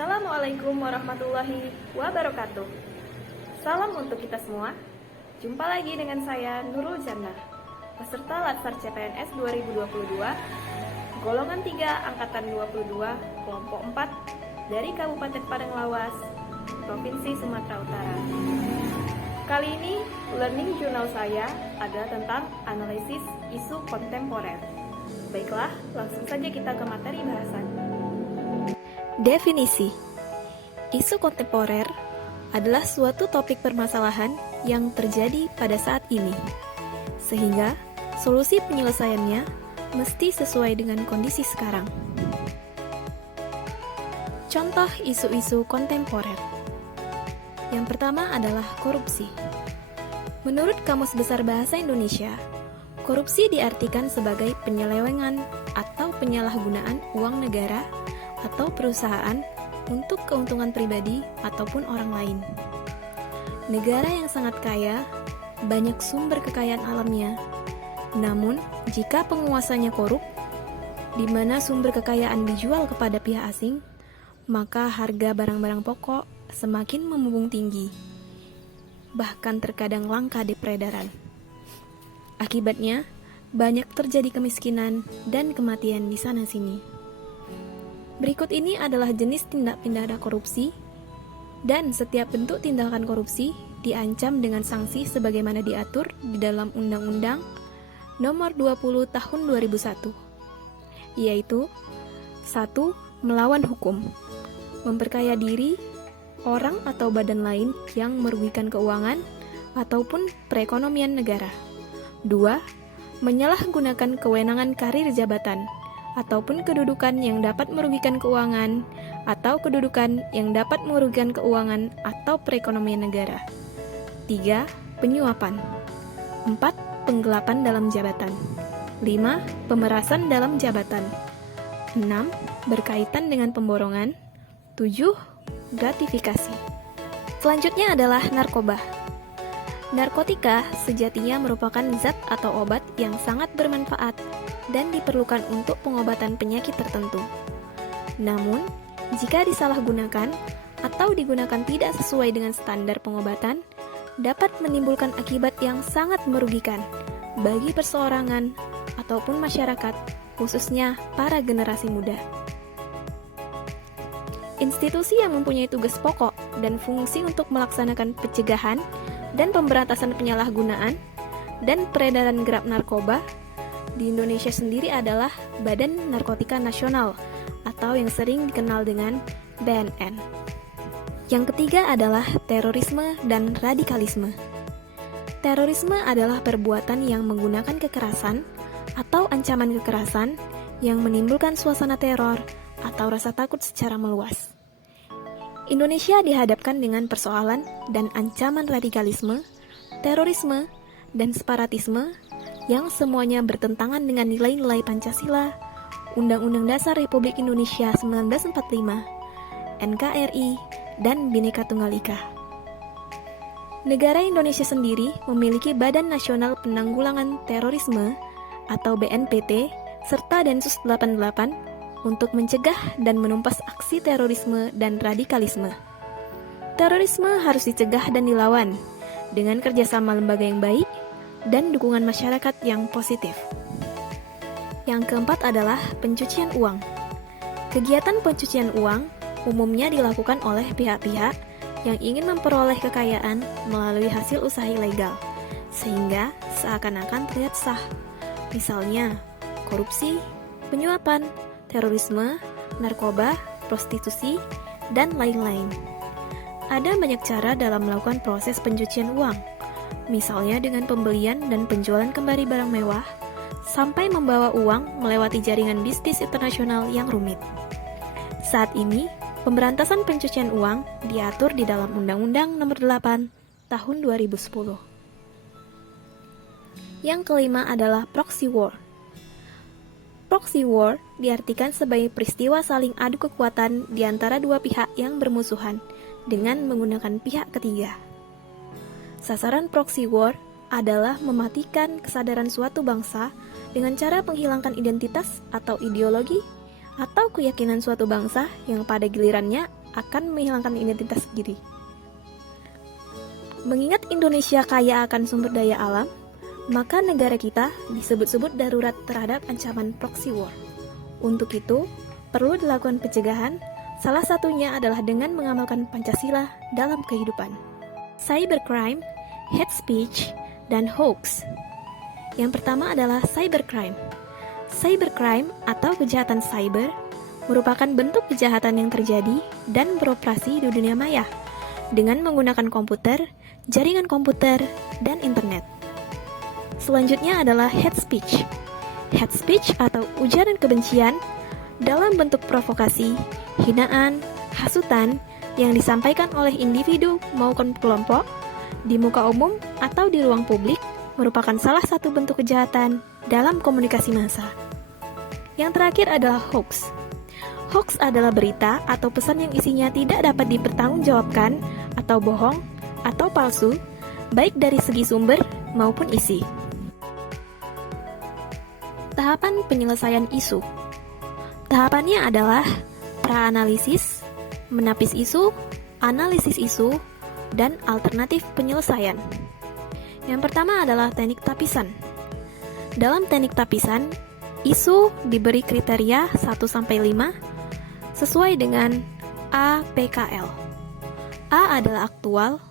Assalamualaikum warahmatullahi wabarakatuh. Salam untuk kita semua. Jumpa lagi dengan saya Nurul Jannah, peserta Latsar CPNS 2022, golongan 3 angkatan 22, kelompok 4 dari Kabupaten Padang Lawas, Provinsi Sumatera Utara. Kali ini learning journal saya adalah tentang analisis isu kontemporer. Baiklah, langsung saja kita ke materi bahasan. Definisi. Isu kontemporer adalah suatu topik permasalahan yang terjadi pada saat ini, sehingga solusi penyelesaiannya mesti sesuai dengan kondisi sekarang. Contoh isu-isu kontemporer. Yang pertama adalah korupsi. Menurut Kamus Besar Bahasa Indonesia, korupsi diartikan sebagai penyelewengan atau penyalahgunaan uang negara atau perusahaan untuk keuntungan pribadi ataupun orang lain. Negara yang sangat kaya, banyak sumber kekayaan alamnya. Namun, jika penguasanya korup, di mana sumber kekayaan dijual kepada pihak asing, maka harga barang-barang pokok semakin membumbung tinggi, bahkan terkadang langka di peredaran. Akibatnya, banyak terjadi kemiskinan dan kematian di sana-sini. Berikut ini adalah jenis tindak pidana korupsi, dan setiap bentuk tindakan korupsi diancam dengan sanksi sebagaimana diatur di dalam Undang-Undang Nomor 20 Tahun 2001, yaitu 1. Melawan hukum, memperkaya diri, orang atau badan lain yang merugikan keuangan ataupun perekonomian negara. 2. Menyalahgunakan kewenangan karir jabatan ataupun kedudukan yang dapat merugikan keuangan atau kedudukan yang dapat merugikan keuangan atau perekonomian negara. 3. Penyuapan. 4. Penggelapan dalam jabatan. 5. Pemerasan dalam jabatan. 6. Berkaitan dengan pemborongan. 7. Gratifikasi. Selanjutnya adalah narkoba. Narkotika sejatinya merupakan zat atau obat yang sangat bermanfaat dan diperlukan untuk pengobatan penyakit tertentu. Namun, jika disalahgunakan atau digunakan tidak sesuai dengan standar pengobatan, dapat menimbulkan akibat yang sangat merugikan bagi perseorangan ataupun masyarakat, khususnya para generasi muda. Institusi yang mempunyai tugas pokok dan fungsi untuk melaksanakan pencegahan dan pemberantasan penyalahgunaan dan peredaran gelap narkoba di Indonesia sendiri adalah Badan Narkotika Nasional atau yang sering dikenal dengan BNN. Yang ketiga adalah terorisme dan radikalisme. Terorisme adalah perbuatan yang menggunakan kekerasan atau ancaman kekerasan yang menimbulkan suasana teror atau rasa takut secara meluas. Indonesia dihadapkan dengan persoalan dan ancaman radikalisme, terorisme, dan separatisme yang semuanya bertentangan dengan nilai-nilai Pancasila, Undang-Undang Dasar Republik Indonesia 1945, NKRI, dan Bhinneka Tunggal Ika. Negara Indonesia sendiri memiliki Badan Nasional Penanggulangan Terorisme atau BNPT serta Densus 88 untuk mencegah dan menumpas aksi terorisme dan radikalisme. Terorisme harus dicegah dan dilawan dengan kerjasama lembaga yang baik dan dukungan masyarakat yang positif. Yang keempat adalah pencucian uang. Kegiatan pencucian uang umumnya dilakukan oleh pihak-pihak yang ingin memperoleh kekayaan melalui hasil usaha ilegal, sehingga seakan-akan terlihat sah. Misalnya, korupsi, penyuapan, terorisme, narkoba, prostitusi, dan lain-lain. Ada banyak cara dalam melakukan proses pencucian uang, misalnya dengan pembelian dan penjualan kembali barang mewah, sampai membawa uang melewati jaringan bisnis internasional yang rumit. Saat ini, pemberantasan pencucian uang diatur di dalam Undang-Undang Nomor 8 Tahun 2010. Yang kelima adalah proxy war. Proxy war diartikan sebagai peristiwa saling adu kekuatan di antara dua pihak yang bermusuhan dengan menggunakan pihak ketiga. Sasaran proxy war adalah mematikan kesadaran suatu bangsa dengan cara menghilangkan identitas atau ideologi atau keyakinan suatu bangsa yang pada gilirannya akan menghilangkan identitas diri. Mengingat Indonesia kaya akan sumber daya alam, maka negara kita disebut-sebut darurat terhadap ancaman proxy war. Untuk itu, perlu dilakukan pencegahan, salah satunya adalah dengan mengamalkan Pancasila dalam kehidupan. Cybercrime, hate speech, dan hoax. Yang pertama adalah cybercrime. Cybercrime atau kejahatan cyber merupakan bentuk kejahatan yang terjadi dan beroperasi di dunia maya dengan menggunakan komputer, jaringan komputer, dan internet. Selanjutnya adalah hate speech. Hate speech atau ujaran kebencian dalam bentuk provokasi, hinaan, hasutan yang disampaikan oleh individu maupun kelompok di muka umum atau di ruang publik merupakan salah satu bentuk kejahatan dalam komunikasi massa. Yang terakhir adalah hoax. Hoax adalah berita atau pesan yang isinya tidak dapat dipertanggungjawabkan atau bohong atau palsu, baik dari segi sumber maupun isi. Tahapan penyelesaian isu. Tahapannya adalah pra-analisis, menapis isu, analisis isu, dan alternatif penyelesaian. Yang pertama adalah teknik tapisan. Dalam teknik tapisan, isu diberi kriteria 1-5 sesuai dengan A, PKL. A adalah aktual,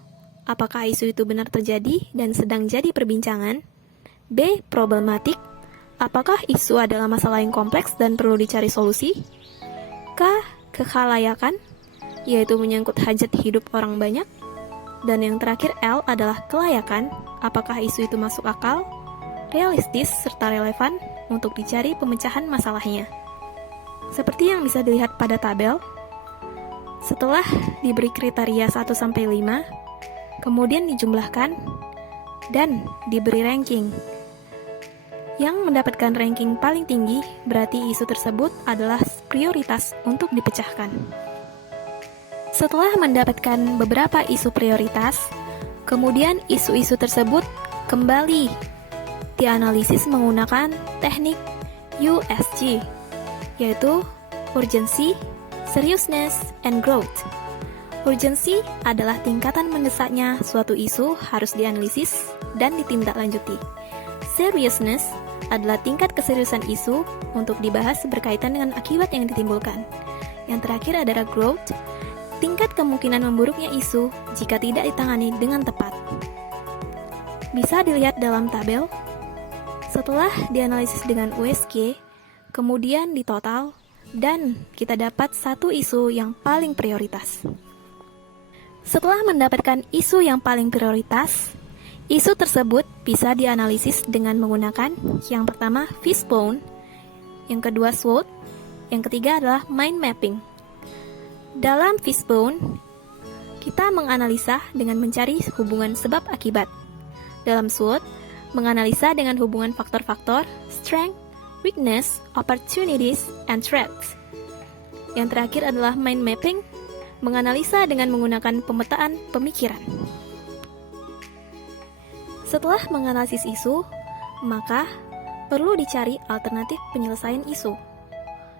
apakah isu itu benar terjadi dan sedang jadi perbincangan. B, problematik, apakah isu adalah masalah yang kompleks dan perlu dicari solusi. K, kekhalayakan, yaitu menyangkut hajat hidup orang banyak. Dan yang terakhir L adalah kelayakan, apakah isu itu masuk akal, realistis, serta relevan untuk dicari pemecahan masalahnya. Seperti yang bisa dilihat pada tabel, setelah diberi kriteria 1-5, kemudian dijumlahkan dan diberi ranking. Yang mendapatkan ranking paling tinggi berarti isu tersebut adalah prioritas untuk dipecahkan. Setelah mendapatkan beberapa isu prioritas, kemudian isu-isu tersebut kembali dianalisis menggunakan teknik USG, yaitu urgency, seriousness, and growth. Urgency adalah tingkatan mendesaknya suatu isu harus dianalisis dan ditindaklanjuti. Seriousness adalah tingkat keseriusan isu untuk dibahas berkaitan dengan akibat yang ditimbulkan. Yang terakhir adalah growth, tingkat kemungkinan memburuknya isu jika tidak ditangani dengan tepat. Bisa dilihat dalam tabel. Setelah dianalisis dengan USG, kemudian ditotal, dan kita dapat satu isu yang paling prioritas. Setelah mendapatkan isu yang paling prioritas, isu tersebut bisa dianalisis dengan menggunakan yang pertama fishbone, yang kedua SWOT, yang ketiga adalah mind mapping. Dalam fishbone, kita menganalisa dengan mencari hubungan sebab akibat. Dalam SWOT, menganalisa dengan hubungan faktor-faktor, strength, weakness, opportunities, and threats. Yang terakhir adalah mind mapping, menganalisa dengan menggunakan pemetaan pemikiran. Setelah menganalisis isu, maka perlu dicari alternatif penyelesaian isu.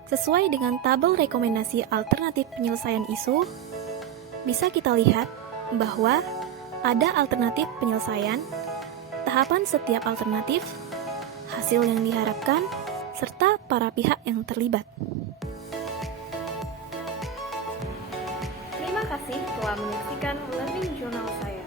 Sesuai dengan tabel rekomendasi alternatif penyelesaian isu, bisa kita lihat bahwa ada alternatif penyelesaian, tahapan setiap alternatif, hasil yang diharapkan, serta para pihak yang terlibat. Terima kasih telah menyaksikan Learning Journal saya.